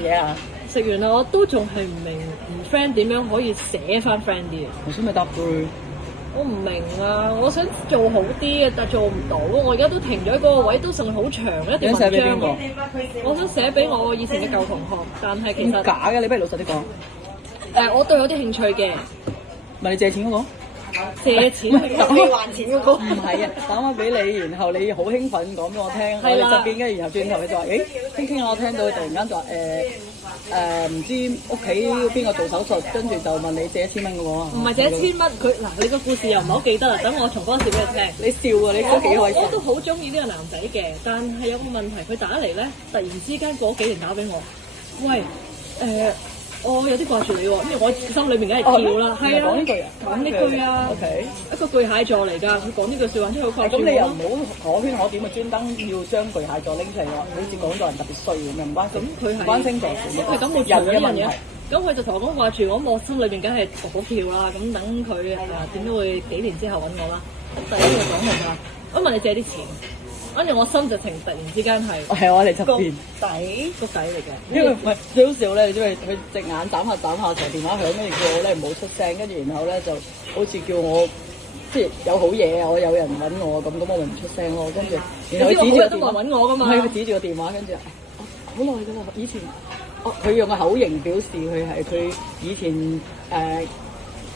嘢啊？食完啦，我都仲係唔明唔 friend 點樣可以寫翻 friend 啲嘅。頭先咪答佢。我唔明啊！我想做好啲嘅，但做唔到。我而家都停咗喺嗰個位，都仲好長一段文章。寫俾邊個？我想寫俾我以前嘅舊同學，但係其實假嘅，你不如老實啲講。我對有啲興趣嘅。問你借錢嗰個？借錢未還錢嗰個？唔係啊，打電話俾你，然後你好興奮講俾我聽，我哋側邊跟住然後轉頭佢就話：傾傾我聽到佢突然間就話唔知屋企邊個做手術，跟住就問你借1000蚊嘅喎。唔係借1000蚊，佢嗱你個故事又唔係好記得啦，等我重講一次俾你聽。你笑啊！你都幾開心。我都好中意呢個男仔嘅，但係有個問題，佢打嚟咧，突然之間過幾年打俾我，喂我有啲掛住你喎，因為我心裏面梗係跳啦，係啊，講呢句啊，講呢句啊 ，OK，一個巨蟹座嚟㗎，佢講呢句説話真係好掛住我。咁你又唔好可圈可點啊，專登要將巨蟹座拎出嚟喎，好似講到人特別衰咁，唔關事。咁佢係唔關星座事，係咁冇人嘅問題。咁佢就同我講掛住我，我心裏邊梗係好跳啦。咁等佢點都會幾年之後揾我啦。第一個講係話，我問你借啲錢。跟住我心就情突然之間係我哋側邊谷底嚟嘅，因為唔係最好笑咧，因為佢隻眼眨下成電話響，跟住叫我咧唔好出聲，跟住然後咧就好似叫我即係有好嘢啊，我有人揾我咁我咪唔出聲咯，跟住然後佢指住個電話揾我噶嘛，佢指住個電話，跟住好耐噶啦，以前佢用個口型表示佢以前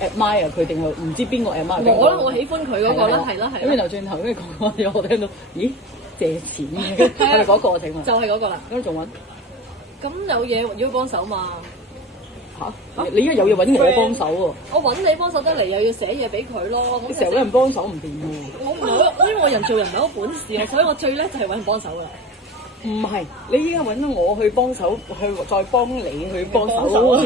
admire 佢定係唔知邊個 admire 我喜歡佢嗰個啦，係啦。咁然後轉頭跟住講嘢，我聽到咦借錢嘅係咪嗰個請問？就係嗰個啦。咁仲揾？咁有嘢要幫手嘛？嚇！你依家有嘢揾我幫手喎。我揾你幫手得嚟，又要寫嘢俾佢咯。你成日揾人幫手唔掂喎。我唔係，因為我人做人唔係好本事啊，所以我最叻就係揾人幫手噶啦。唔係，你依家揾到我去幫手，去再幫你去幫手，好多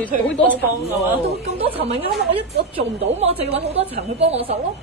層喎。咁多層咪啱咯，我做唔到嘛，我就要揾好多層去幫我手咯。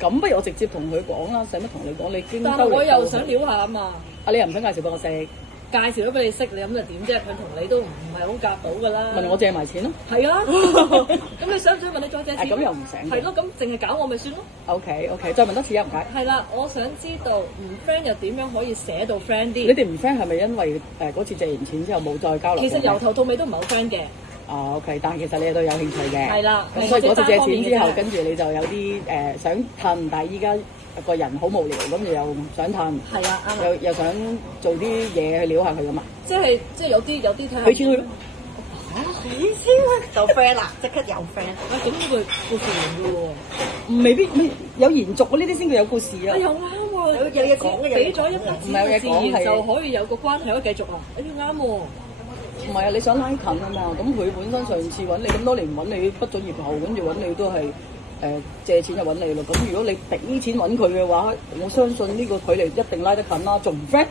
咁不如我直接同佢講啦，使乜同你講？你經但係我又想撩下啊嘛。你又唔想介紹俾我識？介紹咗俾你識，你咁就點啫？佢同你都唔係好夾到㗎啦。問我借埋錢咯。係啊。咁你想唔想問你再借錢？咁又唔想。係咯，咁淨係搞我咪算咯。OK，再問多次啊，唔該。係啦，我想知道唔 friend 又點樣可以寫到 friend 啲？你哋唔 friend 係咪因為嗰次借完錢之後冇再交流？其實由頭到尾都唔係好 friend 嘅。OK，但係其實你哋都有興趣嘅。係啦。咁所以嗰次借錢之後，跟住你就有啲想氹，但係依家個人好無聊，咁又想氹。係啊，啱。又想做啲嘢去撩下佢㗎嘛。即係有啲睇下。俾錢佢咯。俾錢佢就 friend 啦，即刻有 friend。咁呢個故事完㗎喎。未必有延續喎，呢啲先叫有故事啊。又啱喎，有嘢講嘅，俾咗一筆錢，自然就可以有個關係可以繼續啊。啱喎。唔係啊，你想拉近啊嘛，咁佢本身上次揾你咁多年揾你，畢咗業後跟住揾你都係借錢就揾你咯。咁如果你俾錢揾佢嘅話，我相信呢個距離一定拉得近啦，仲唔 friend？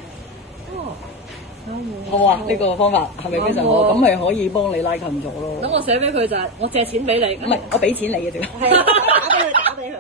好啊，呢個方法係咪非常好？咁咪可以幫你拉近咗咯。等我寫俾佢就係我借錢俾你，唔係我俾錢你嘅啫。係啊，打俾佢。